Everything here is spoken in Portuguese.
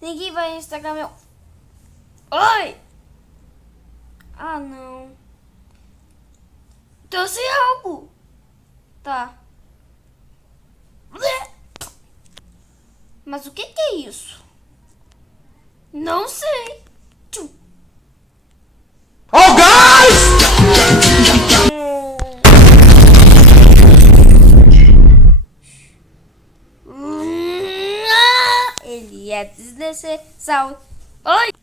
Ninguém vai estragar meu... Oi! Ah, não. Trouxe algo. Tá. Mas o que é isso? Não sei. Tchum. Oh, guys! Ele é desnecessário. Oi!